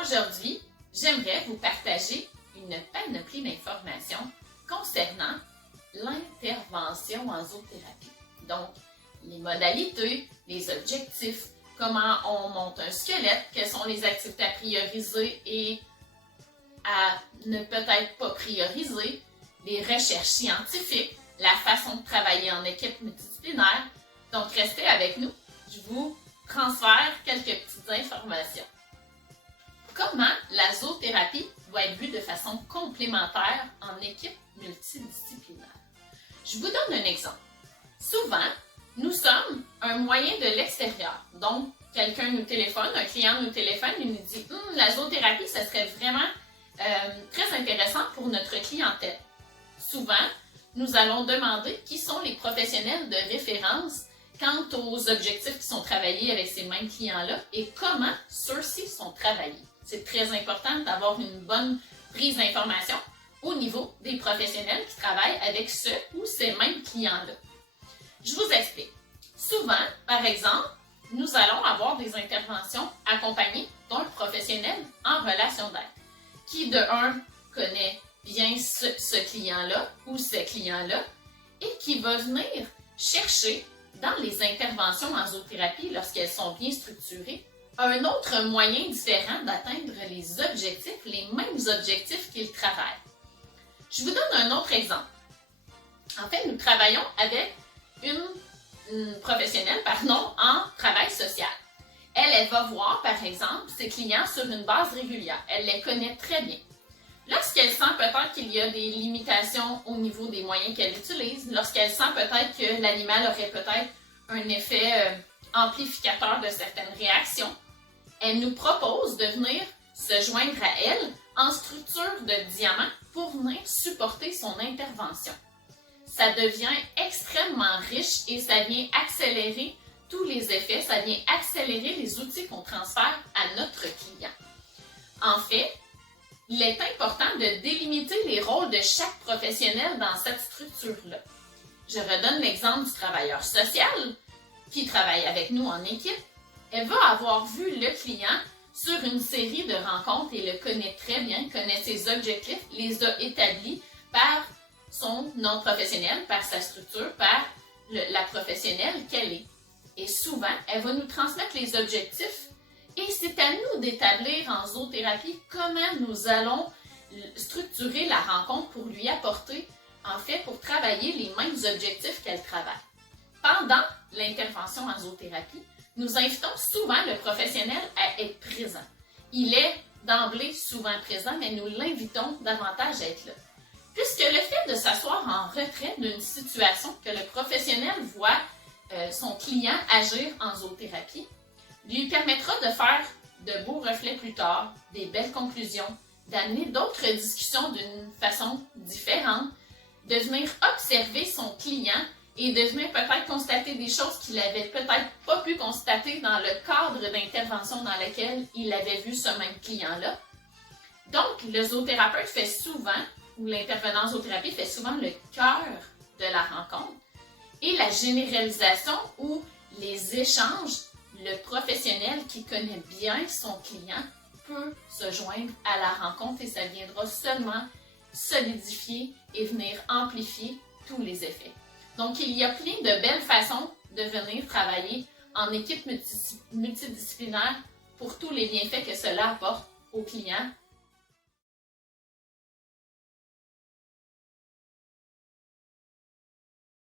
Aujourd'hui, j'aimerais vous partager une panoplie d'informations concernant l'intervention en zoothérapie. Donc, les modalités, les objectifs, comment on monte un squelette, quelles sont les activités à prioriser et à ne peut-être pas prioriser, les recherches scientifiques, la façon de travailler en équipe multidisciplinaire. Donc, restez avec nous, je vous transfère quelques petites informations. Comment la zoothérapie doit être vue de façon complémentaire en équipe multidisciplinaire? Je vous donne un exemple. Souvent, nous sommes un moyen de l'extérieur. Donc, quelqu'un nous téléphone, un client nous téléphone et nous dit « La zoothérapie, ça serait vraiment très intéressant pour notre clientèle. » Souvent, nous allons demander qui sont les professionnels de référence quant aux objectifs qui sont travaillés avec ces mêmes clients-là et comment ceux-ci sont travaillés. C'est très important d'avoir une bonne prise d'information au niveau des professionnels qui travaillent avec ce ou ces mêmes clients-là. Je vous explique. Souvent, par exemple, nous allons avoir des interventions accompagnées d'un professionnel en relation d'aide qui, de un, connaît bien ce client-là ou ces clients-là et qui va venir chercher dans les interventions en zoothérapie, lorsqu'elles sont bien structurées, un autre moyen différent d'atteindre les objectifs, les mêmes objectifs qu'ils travaillent. Je vous donne un autre exemple. En fait, nous travaillons avec une professionnelle en travail social. Elle va voir, par exemple, ses clients sur une base régulière. Elle les connaît très bien. Lorsqu'elle sent peut-être qu'il y a des limitations au niveau des moyens qu'elle utilise, lorsqu'elle sent peut-être que l'animal aurait peut-être un effet amplificateur de certaines réactions, elle nous propose de venir se joindre à elle en structure de diamant pour venir supporter son intervention. Ça devient extrêmement riche et ça vient accélérer tous les effets, ça vient accélérer les outils qu'on transfère à notre client. En fait, il est important de délimiter les rôles de chaque professionnel dans cette structure-là. Je redonne l'exemple du travailleur social qui travaille avec nous en équipe. Elle va avoir vu le client sur une série de rencontres et le connaît très bien, connaît ses objectifs, les a établis par son nom professionnel, par sa structure, par la professionnelle qu'elle est. Et souvent, elle va nous transmettre les objectifs et c'est à nous d'établir en zoothérapie comment nous allons structurer la rencontre pour lui apporter, en fait, pour travailler les mêmes objectifs qu'elle travaille. Pendant l'intervention en zoothérapie, nous invitons souvent le professionnel à être présent. Il est d'emblée souvent présent, mais nous l'invitons davantage à être là. Puisque le fait de s'asseoir en retrait d'une situation que le professionnel voit son client agir en zoothérapie, lui permettra de faire de beaux reflets plus tard, des belles conclusions, d'amener d'autres discussions d'une façon différente, de venir observer son client et de venir peut-être constater des choses qu'il n'avait peut-être pas pu constater dans le cadre d'intervention dans lequel il avait vu ce même client-là. Donc, le zoothérapeute fait souvent, ou l'intervenant en zoothérapie fait souvent le cœur de la rencontre et la généralisation ou les échanges. Le professionnel qui connaît bien son client peut se joindre à la rencontre et ça viendra seulement solidifier et venir amplifier tous les effets. Donc, il y a plein de belles façons de venir travailler en équipe multidisciplinaire pour tous les bienfaits que cela apporte aux clients